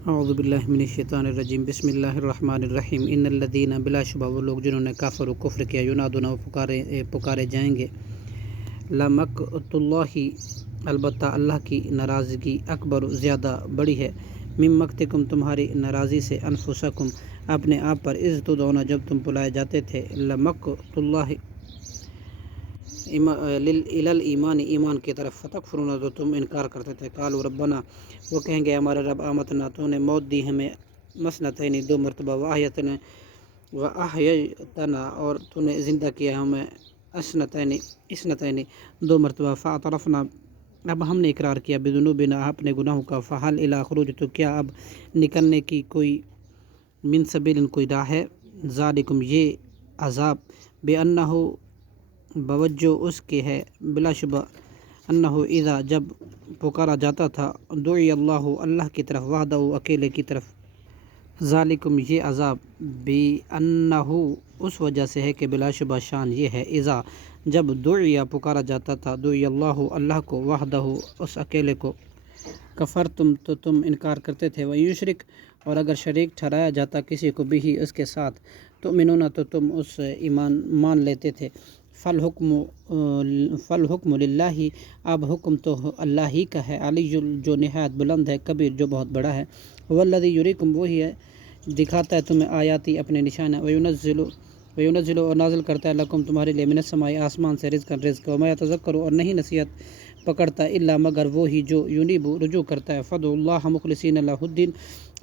اعوذ باللہ من الشیطان الرجیم بسم اللہ الرحمن الرحیم ان الذین بلا شبہ وہ لوگ جنہوں نے کافر و کفر کیا ینادون وہ پکارے جائیں گے لمقت اللہ البتہ اللہ کی ناراضگی اکبر زیادہ بڑی ہے من مقتکم تمہاری ناراضی سے انفسکم اپنے آپ پر اذ تدعون جب تم بلائے جاتے تھے لمقت اللہ ایمان ایمان کی طرف فتکفرون تو تم انکار کرتے تھے قالوا ربنا وہ کہیں گے ہمارے رب آمتنا تو نے موت دی ہمیں مسنتین دو مرتبہ واحیتنا اور تو نے زندہ کیا ہمیں اسنتین دو مرتبہ فاعترفنا اب ہم نے اقرار کیا بذنوبنا اپنے گناہوں کا فحل الی خروج تو کیا اب نکلنے کی کوئی من سبیل کوئی راہ ہے ذالکم یہ عذاب بانہ بوجہ اس کے ہے بلا شبہ انہ اذا جب پکارا جاتا تھا دعی اللہ اللہ کی طرف وحدہ اکیلے کی طرف ذالکم یہ عذاب بانہ اس وجہ سے ہے کہ بلا شبہ شان یہ ہے اذا جب دعیا پکارا جاتا تھا دعی اللہ اللہ کو وحدہ اس اکیلے کو کفرتم تو تم انکار کرتے تھے ویشرک اور اگر شریک ٹھہرایا جاتا کسی کو بھی اس کے ساتھ تؤمنون تو تم اس ایمان مان لیتے تھے فالحکم للہ اب حکم تو اللہ ہی کا ہے علی جو نہایت بلند ہے کبیر جو بہت بڑا ہے والذی یریکم وہی ہے دکھاتا ہے تمہیں آیاتی اپنے نشانہ وینزل اور نازل کرتا ہے لکم تمہارے لیے من السماء آسمان سے رزق وما یتذکر اور نہیں نصیحت پکڑتا الا مگر وہی جو ینیب رجوع کرتا ہے فدعوا اللہ مخلصین لہ الدین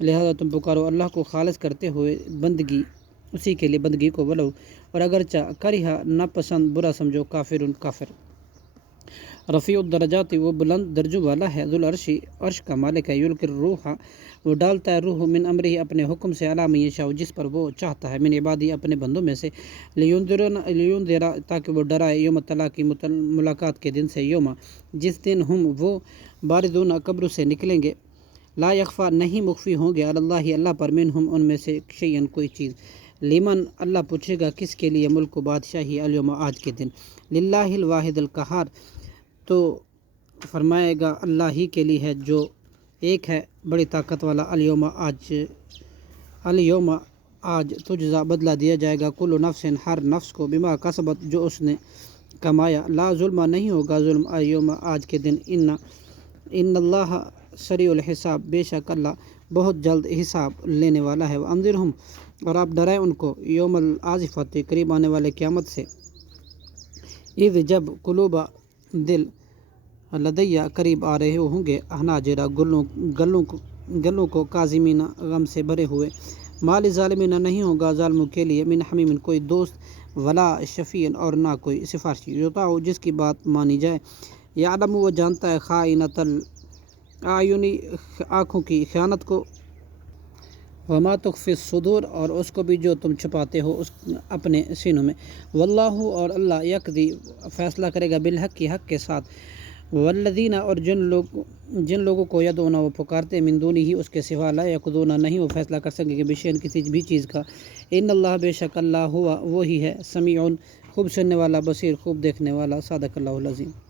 لہذا تم پکارو اللہ کو خالص کرتے ہوئے بندگی اسی کے لیے بندگی کو ولو اور اگرچہ کریہ ناپسند برا سمجھو کافر رفیع الدرجات وہ بلند درجوں والا ہے ذو العرش عرش کا مالک ہے یلقی الروح وہ ڈالتا ہے روح من امرہ اپنے حکم سے علی من یشاء جس پر وہ چاہتا ہے من عبادی اپنے بندوں میں سے لینذر تاکہ وہ ڈرائے یوم التلاق کی ملاقات کے دن سے یوم جس دن ہم وہ باردون قبر سے نکلیں گے لا یخفا نہیں مخفی ہوں گے اللہ پر منہم ان میں سے شیئن کوئی چیز لیمن اللہ پوچھے گا کس کے لیے ملک و بادشاہی الیوم آج کے دن للہ الواحد القہار تو فرمائے گا اللہ ہی کے لیے ہے جو ایک ہے بڑی طاقت والا الیوم آج تجزا بدلہ دیا جائے گا کل نفس ہر نفس کو بما کسبت جو اس نے کمایا لا ظلم نہیں ہوگا ظلم الیوم آج کے دن ان اللہ سریع الحساب بے شک اللہ بہت جلد حساب لینے والا ہے وانذرہم اور آپ ڈرائیں ان کو یوم العازفۃ قریب آنے والے قیامت سے اذ جب قلوب دل لدیہ قریب آ رہے ہوں گے حناجرہ گلوں کو کاظمین غم سے بھرے ہوئے مال ظالمین نہیں ہوگا ظالموں کے لیے من حمیم کوئی دوست ولا شفیع اور نہ کوئی سفارشی یطاع جس کی بات مانی جائے یعلم وہ جانتا ہے خائنۃ الاعین آنکھوں کی خیانت کو وما تخفی الصدور اور اس کو بھی جو تم چھپاتے ہو اس اپنے سینوں میں واللہ اور اللہ یقضی فیصلہ کرے گا بالحق کی حق کے ساتھ والذین اور جن لوگوں کو یدعون وہ پکارتے من دونہ ہی اس کے سوا لا یقضون نہیں وہ فیصلہ کر سکیں گے بشیء کسی بھی چیز کا ان اللہ بے شک اللہ ہوا وہی ہے سمیع خوب سننے والا بصیر خوب دیکھنے والا صادق اللہ العظیم.